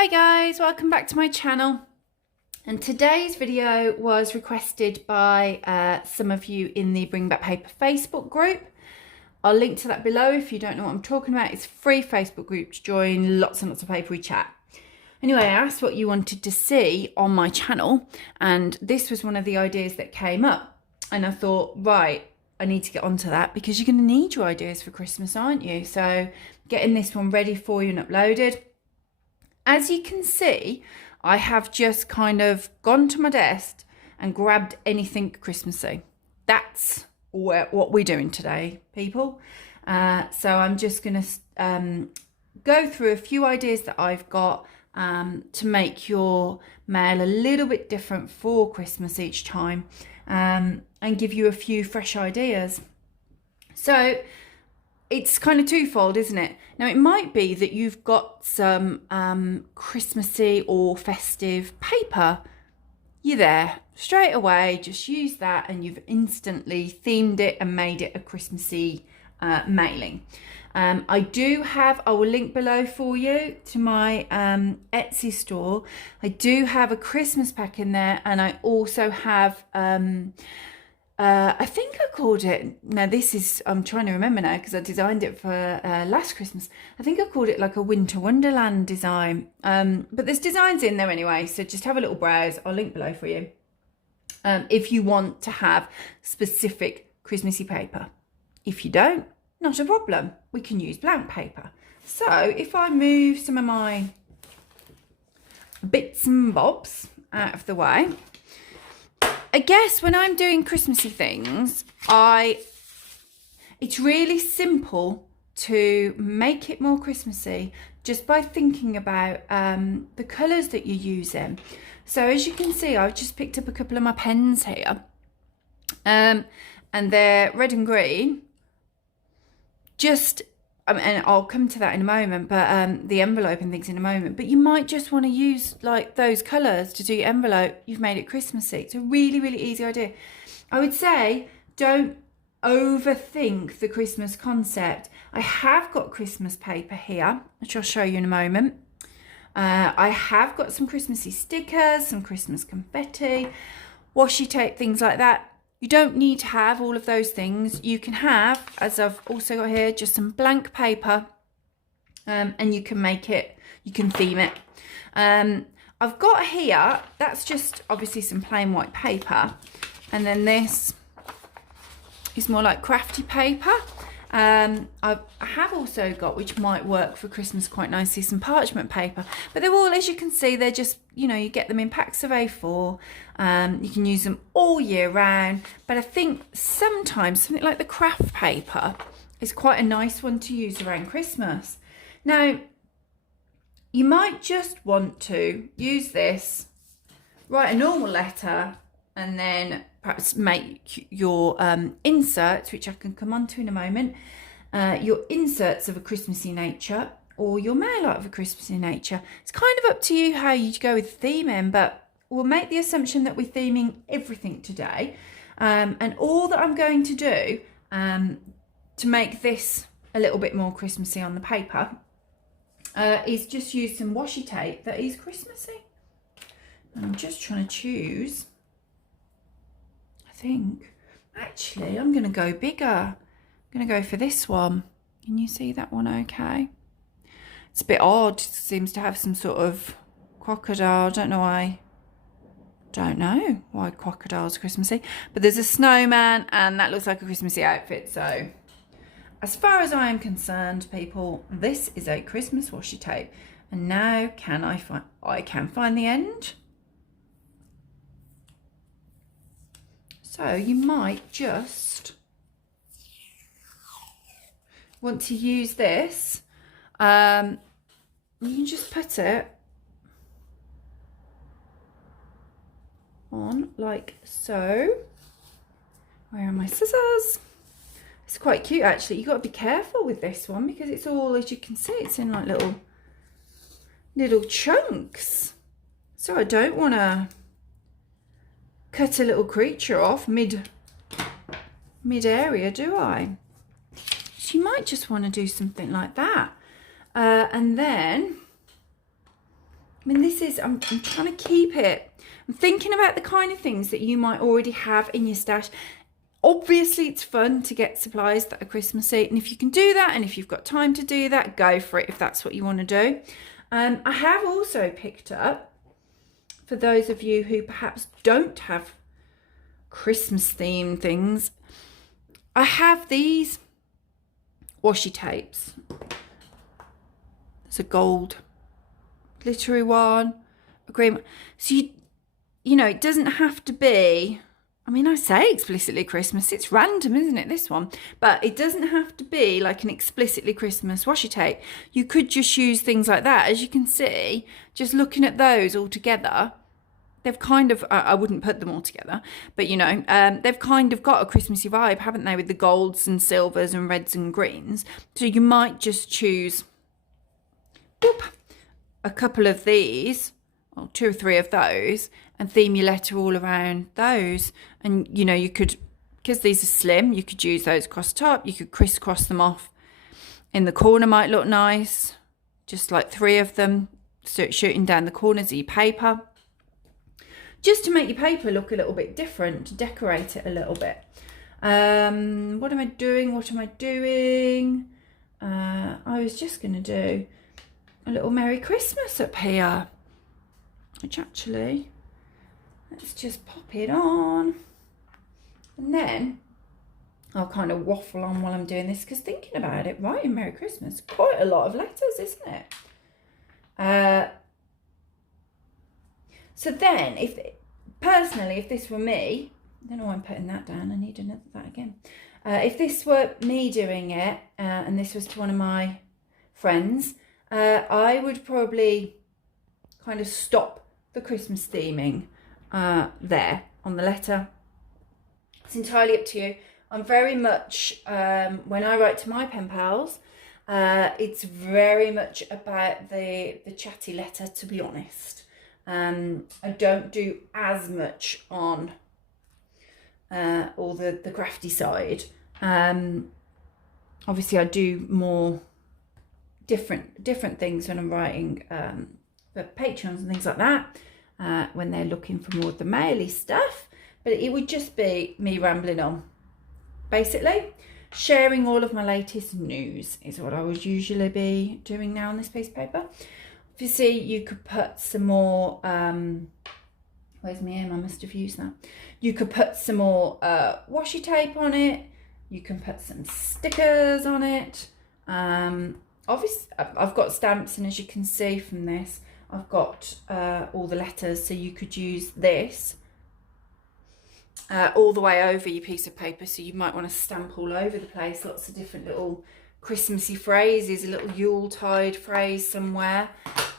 Hi guys, welcome back to my channel. And today's video was requested by some of you in the Bringbackpaper Facebook group. I'll link to that below if you don't know what I'm talking about. It's a free Facebook group to join, lots and lots of papery chat. Anyway, I asked what you wanted to see on my channel, and this was one of the ideas that came up. And I thought, right, I need to get onto that because you're going to need your ideas for Christmas, aren't you? So getting this one ready for you and uploaded. As you can see, I have just kind of gone to my desk and grabbed anything Christmassy. That's what we're doing today, people. So I'm just going to go through a few ideas that I've got to make your mail a little bit different for Christmas each time, and give you a few fresh ideas. So it's kind of twofold, isn't it? Now, it might be that you've got some Christmassy or festive paper. You're there straight away, just use that and you've instantly themed it and made it a Christmassy mailing. I will link below for you to my Etsy store. I do have a Christmas pack in there, and I also have I think I called it, I'm trying to remember now because I designed it for last Christmas. I think I called it like a winter wonderland design. But there's designs in there anyway, so just have a little browse. I'll link below for you. If you want to have specific Christmassy paper. If you don't, not a problem. We can use blank paper. So if I move some of my bits and bobs out of the way, I guess when I'm doing Christmassy things, it's really simple to make it more Christmassy just by thinking about the colours that you're using. So as you can see, I've just picked up a couple of my pens here, and they're red and green. And I'll come to that in a moment, but the envelope and things in a moment. But you might just want to use like those colours to do your envelope. You've made it Christmassy. It's a really, really easy idea. I would say don't overthink the Christmas concept. I have got Christmas paper here, which I'll show you in a moment. I have got some Christmassy stickers, some Christmas confetti, washi tape, things like that. You don't need to have all of those things. You can have, as I've also got here, just some blank paper, and you can make it, you can theme it. I've got here, that's just obviously some plain white paper. And then this is more like crafty paper. I have also got, which might work for Christmas quite nicely, some parchment paper. But they're all, as you can see, they're just, you get them in packs of A4. You can use them all year round. But I think sometimes something like the Kraft paper is quite a nice one to use around Christmas. Now, you might just want to use this, write a normal letter, and then perhaps make your inserts, which I can come on to in a moment, your inserts of a Christmassy nature, or your mail out of a Christmassy nature. It's kind of up to you how you go with theming, but we'll make the assumption that we're theming everything today. And all that I'm going to do to make this a little bit more Christmassy on the paper is just use some washi tape that is Christmassy. And I'm just trying to choose. Actually, I'm going to go bigger. I'm going to go for this one. Can you see that one okay? It's a bit odd. It seems to have some sort of crocodile. Don't know why crocodile's Christmassy. But there's a snowman and that looks like a Christmassy outfit. So as far as I am concerned, people, this is a Christmas washi tape. And now I can find the end. So you might just want to use this. You can just put it on like so. Where are my scissors? It's quite cute actually. You've got to be careful with this one because it's all, as you can see, it's in like little chunks. So I don't want to cut a little creature off mid area, do I? So you might just want to do something like that. And then mean, this is, I'm trying to keep it. I'm thinking about the kind of things that you might already have in your stash. Obviously, it's fun to get supplies that are Christmassy, and if you can do that, and if you've got time to do that, go for it if that's what you want to do. I have also picked up, for those of you who perhaps don't have Christmas themed things, I have these washi tapes. There's a gold glittery one, a green one. So you know, it doesn't have to be, I mean, I say explicitly Christmas, it's random, isn't it, this one? But it doesn't have to be like an explicitly Christmas washi tape. You could just use things like that. As you can see, just looking at those all together, they've kind of, I wouldn't put them all together, but you know, they've kind of got a Christmassy vibe, haven't they, with the golds and silvers and reds and greens. So you might just choose a couple of these, or 2 or 3 of those, and theme your letter all around those. And you know, you could, because these are slim, you could use those across the top. You could crisscross them off in the corner, might look nice, just like 3 of them, so shooting down the corners of your paper, just to make your paper look a little bit different, to decorate it a little bit. What am I doing? I was just going to do a little Merry Christmas up here, which actually, let's just pop it on, and then I'll kind of waffle on while I'm doing this, because thinking about it, writing Merry Christmas, quite a lot of letters, isn't it? So then, personally, if this were me, I don't know why I'm putting that down, I need another that again. If this were me doing it, and this was to one of my friends, I would probably kind of stop the Christmas theming there on the letter. It's entirely up to you. I'm very much, when I write to my pen pals, it's very much about the chatty letter, to be honest. I don't do as much on all the crafty side. Obviously I do more different things when I'm writing for Patreons and things like that, when they're looking for more of the maily stuff. But it would just be me rambling on, basically. Sharing all of my latest news is what I would usually be doing now on this piece of paper. Obviously, you could put some more, where's my aim? I must have used that. You could put some more washi tape on it. You can put some stickers on it. Obviously, I've got stamps, and as you can see from this, I've got all the letters, so you could use this all the way over your piece of paper, so you might want to stamp all over the place, lots of different little Christmassy phrases, a little Yuletide phrase somewhere,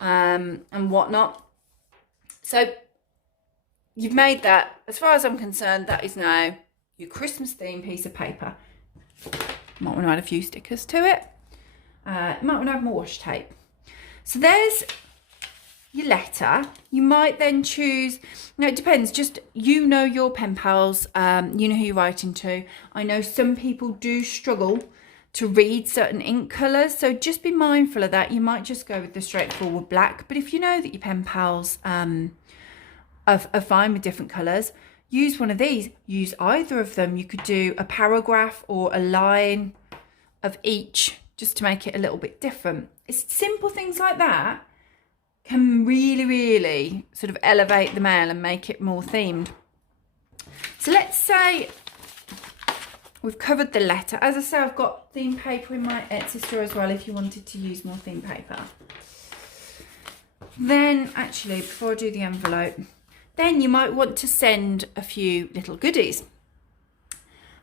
and whatnot. So you've made that, as far as I'm concerned, that is now your Christmas themed piece of paper. Might want to add a few stickers to it. Might want to add more washi tape. So there's your letter. You might then choose, no, it depends, just you know your pen pals, you know who you're writing to. I know some people do struggle to read certain ink colours, so just be mindful of that. You might just go with the straightforward black, but if you know that your pen pals are fine with different colours, use one of these, use either of them. You could do a paragraph or a line of each, just to make it a little bit different. It's simple things like that can really sort of elevate the mail and make it more themed. So let's say we've covered the letter. As I say, I've got theme paper in my Etsy store as well, if you wanted to use more theme paper. Then actually, before I do the envelope, then you might want to send a few little goodies.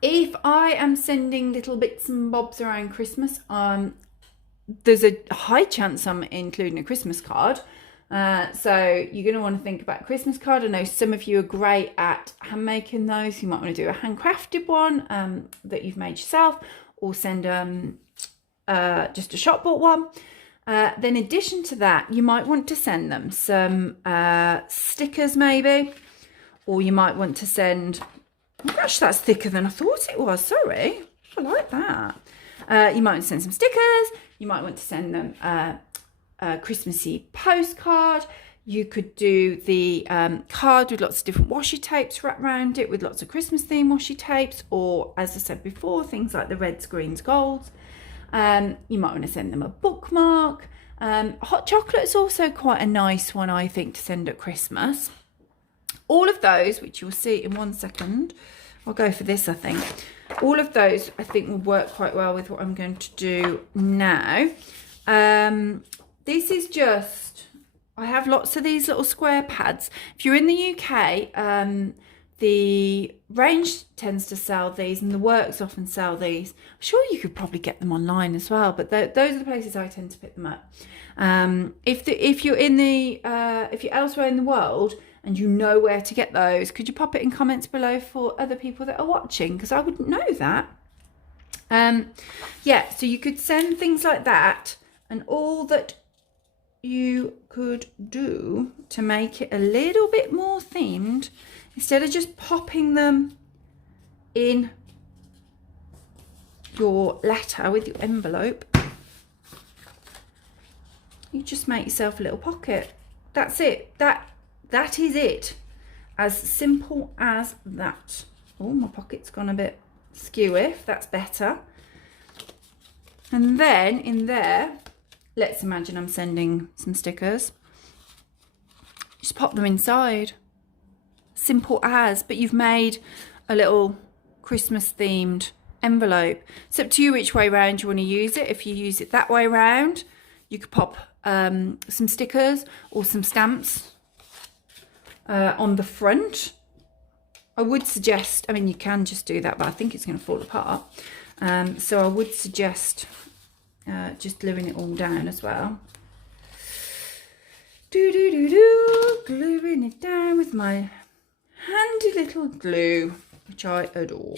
If I am sending little bits and bobs around Christmas, there's a high chance I'm including a Christmas card. So you're going to want to think about a Christmas card. I know some of you are great at hand making those. You might want to do a handcrafted one that you've made yourself, or send just a shop bought one. Then in addition to that, you might want to send them some stickers maybe, or you might want to send, oh gosh, that's thicker than I thought it was, sorry, I like that. You might want to send some stickers, you might want to send them Christmassy postcard. You could do the card with lots of different washi tapes wrapped around it with lots of Christmas theme washi tapes, or as I said before, things like the reds, greens, golds. You might want to send them a bookmark. Hot chocolate is also quite a nice one, I think, to send at Christmas. All of those, which you'll see in 1 second, I'll go for this, I think. All of those, I think, will work quite well with what I'm going to do now. This is just, I have lots of these little square pads. If you're in the UK, the range tends to sell these, and the works often sell these. I'm sure you could probably get them online as well, but those are the places I tend to pick them up. If you're elsewhere in the world and you know where to get those, could you pop it in comments below for other people that are watching, because I wouldn't know that. Yeah, so you could send things like that, and all that you could do to make it a little bit more themed, instead of just popping them in your letter with your envelope, you just make yourself a little pocket. That's it. That is it. As simple as that. Oh, my pocket's gone a bit skewy. That's better. And then in there, let's imagine I'm sending some stickers. Just pop them inside. Simple as, but you've made a little Christmas themed envelope. It's up to you which way round you want to use it. If you use it that way round, you could pop some stickers or some stamps on the front. I would suggest, I mean, you can just do that, but I think it's going to fall apart. So I would suggest just gluing it all down as well. Gluing it down with my handy little glue, which I adore.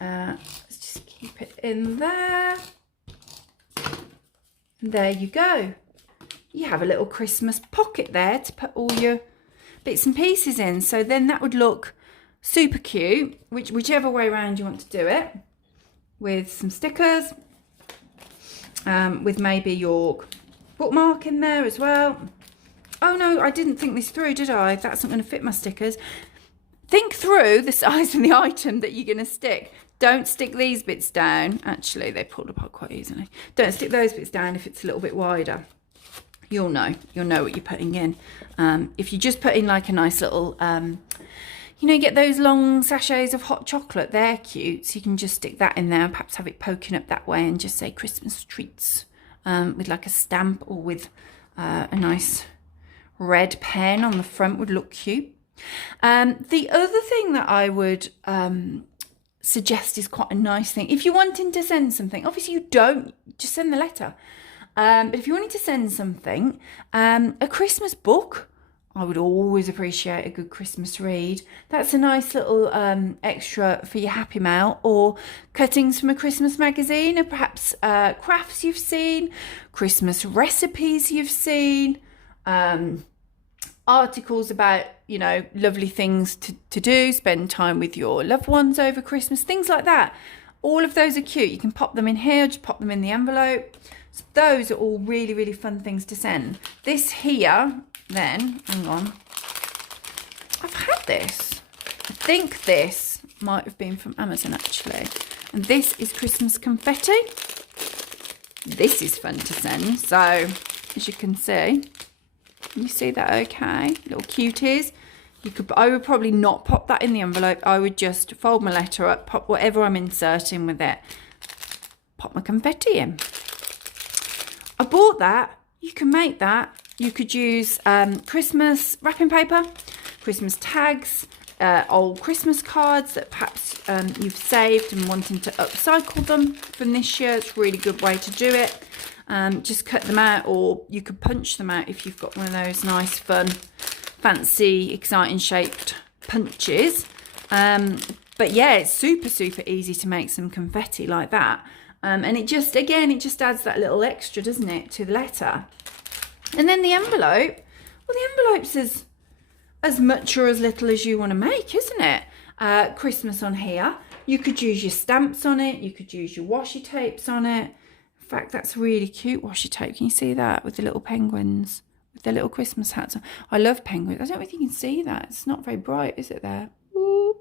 Let's just keep it in there. And there you go. You have a little Christmas pocket there to put all your bits and pieces in. So then that would look super cute, whichever way around you want to do it, with some stickers, with maybe your bookmark in there as well. Oh no, I didn't think this through, did I? That's not going to fit my stickers. Think through the size of the item that you're going to stick. Don't stick these bits down. Actually, they pulled apart quite easily. Don't stick those bits down if it's a little bit wider. You'll know what you're putting in. If you just put in like a nice little, you get those long sachets of hot chocolate, they're cute. So you can just stick that in there and perhaps have it poking up that way and just say Christmas treats with like a stamp, or with a nice red pen on the front would look cute. The other thing that I would suggest is quite a nice thing. If you're wanting to send something, obviously you don't, just send the letter. But if you wanted to send something, a Christmas book, I would always appreciate a good Christmas read. That's a nice little extra for your Happy Mail, or cuttings from a Christmas magazine, or perhaps crafts you've seen, Christmas recipes you've seen, articles about, lovely things to do, spend time with your loved ones over Christmas, things like that. All of those are cute. You can pop them in here, just pop them in the envelope. So those are all really, really fun things to send. This here, then, hang on. I've had this. I think this might have been from Amazon, actually. And this is Christmas confetti. This is fun to send. So, as you can see, you see that okay? Little cuties. I would probably not pop that in the envelope. I would just fold my letter up, pop whatever I'm inserting with it, pop my confetti in. I bought that. You can make that. You could use Christmas wrapping paper, Christmas tags, old Christmas cards that perhaps you've saved and wanting to upcycle them from this year. It's a really good way to do it. Just cut them out, or you could punch them out if you've got one of those nice, fun, fancy, exciting shaped punches. But yeah, it's super, super easy to make some confetti like that. And it just adds that little extra, doesn't it, to the letter. And then the envelope, well, the envelope's as much or as little as you want to make, isn't it? Christmas on here. You could use your stamps on it. You could use your washi tapes on it. fact, that's really cute washi tape. Can you see that with the little penguins? With their little Christmas hats on. I love penguins. I don't know if you can see that. It's not very bright, is it there? Ooh.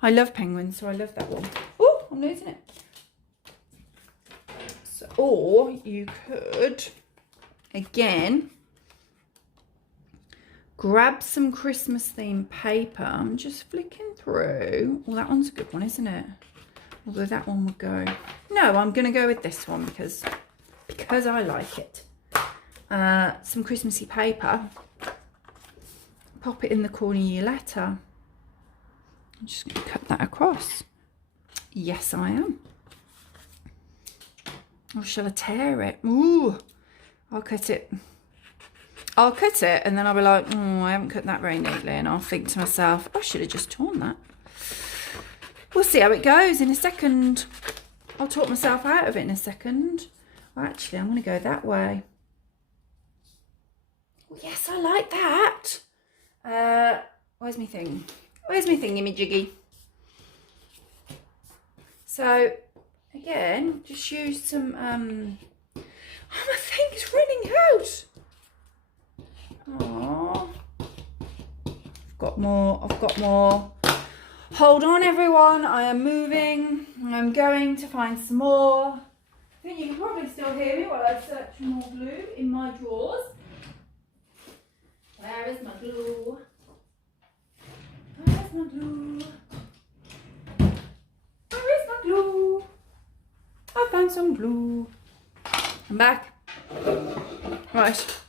I love penguins, so I love that one. Oh, I'm losing it. So, or you could, again, grab some Christmas themed paper. I'm just flicking through. Well, that one's a good one, isn't it? Although that one would go. No, I'm going to go with this one because I like it. Some Christmassy paper. Pop it in the corner of your letter. I'm just going to cut that across. Yes, I am. Or shall I tear it? Ooh, I'll cut it. I'll cut it and then I'll be like, oh, I haven't cut that very neatly. And I'll think to myself, I should have just torn that. We'll see how it goes in a second. I'll talk myself out of it in a second. Well, actually, I'm going to go that way. Oh, yes, I like that. Where's my thing? Where's my thingy-majiggy? So, again, just use some... Oh, my thing's running out. Oh, I've got more. Hold on, everyone. I am moving. I'm going to find some more. I think you can probably still hear me while I search for more glue in my drawers. Where is my glue? Where's my glue? Where is my glue? I found some glue. I'm back. Right.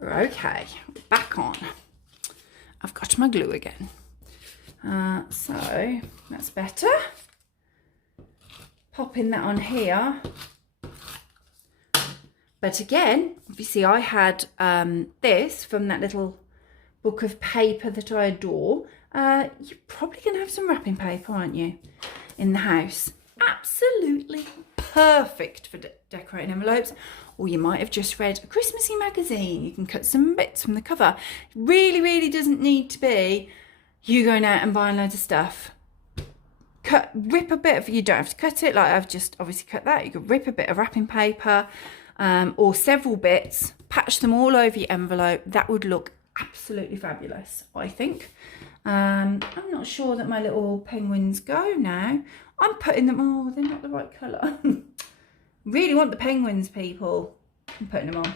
We're okay. We're back on. I've got my glue again. So that's better. Popping that on here. But again, obviously I had this from that little book of paper that I adore. You're probably going to have some wrapping paper, aren't you, in the house? Absolutely perfect for decorating envelopes. Or you might have just read a Christmassy magazine. You can cut some bits from the cover. It really, really doesn't need to be you going out and buying loads of stuff. Rip a bit of, you don't have to cut it, like I've just obviously cut that. You could rip a bit of wrapping paper or several bits, patch them all over your envelope. That would look absolutely fabulous, I think. I'm not sure that my little penguins go now. I'm putting them, oh, they're not the right colour. Really want the penguins, people. I'm putting them on.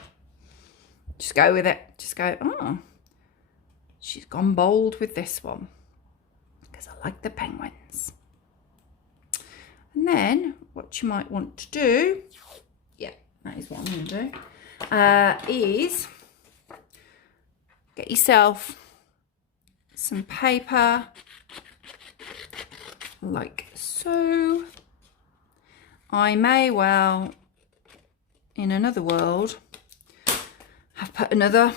Just go with it. Just go, oh, she's gone bold with this one because I like the penguins. And then what you might want to do, yeah, that is what I'm going to do, is get yourself some paper like so. I may well, in another world, have put another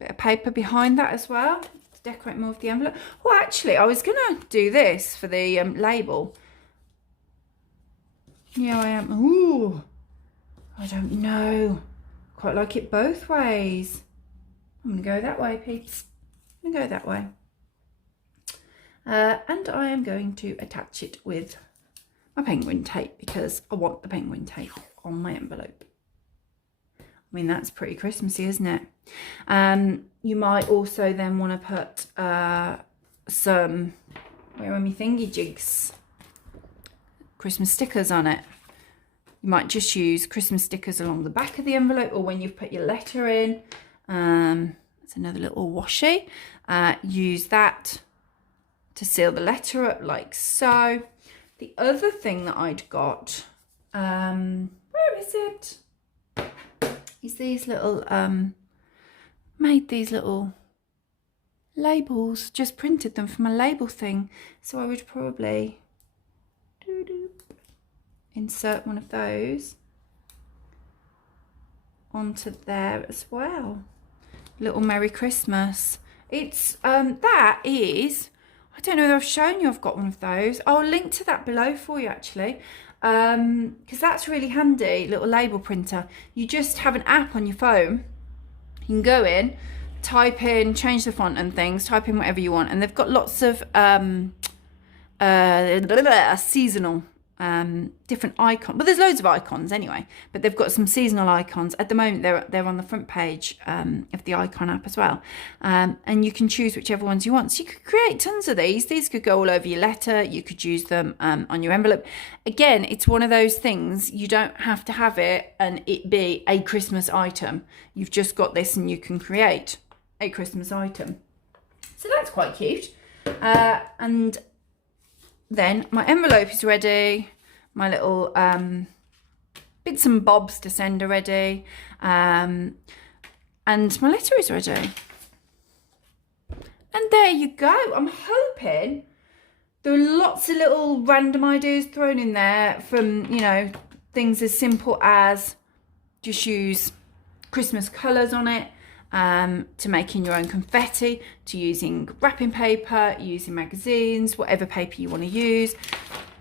bit of paper behind that as well to decorate more of the envelope. Well, actually, I was going to do this for the label. Yeah, I am. Ooh, I don't know. Quite like it both ways. I'm going to go that way, peeps. I'm going to go that way. And I am going to attach it with my penguin tape because I want the penguin tape on my envelope. I mean, that's pretty Christmassy, isn't it? You might also then want to put some, where are my thingy jigs? Christmas stickers on it. You might just use Christmas stickers along the back of the envelope or when you've put your letter in. That's another little washi. Use that to seal the letter up like so. The other thing that I'd got, where is it? Is these little, made these little labels, just printed them from a label thing. So I would probably insert one of those onto there as well. Little Merry Christmas. It's, that is, I don't know if I've shown you I've got one of those. I'll link to that below for you actually. Because that's really handy, little label printer. You just have an app on your phone. You can go in, type in, change the font and things, type in whatever you want. And they've got lots of seasonal different icons. But there's loads of icons anyway, but they've got some seasonal icons. At the moment, they're on the front page of the icon app as well. And you can choose whichever ones you want. So you could create tons of these. These could go all over your letter. You could use them on your envelope. Again, it's one of those things, you don't have to have it and it be a Christmas item. You've just got this and you can create a Christmas item. So that's quite cute. And then my envelope is ready. My little bits and bobs to send are ready. And my letter is ready. And there you go. I'm hoping there are lots of little random ideas thrown in there from, you know, things as simple as just use Christmas colours on it, to making your own confetti, to using wrapping paper, using magazines, whatever paper you want to use,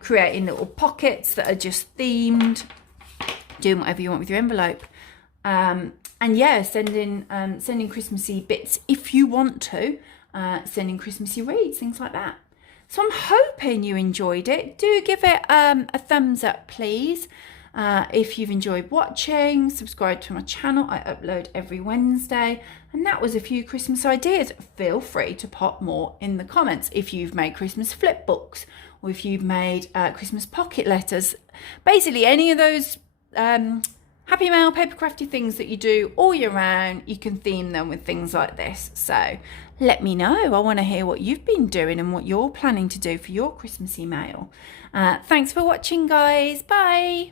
creating little pockets that are just themed, doing whatever you want with your envelope. And yeah, sending Christmassy bits if you want to, sending Christmassy reads, things like that. So I'm hoping you enjoyed it. Do give it a thumbs up, please. If you've enjoyed watching, subscribe to my channel. I upload every Wednesday. And that was a few Christmas ideas. Feel free to pop more in the comments if you've made Christmas flip books or if you've made Christmas pocket letters. Basically, any of those Happy Mail, paper crafty things that you do all year round, you can theme them with things like this. So let me know. I want to hear what you've been doing and what you're planning to do for your Christmassy mail. Thanks for watching, guys. Bye.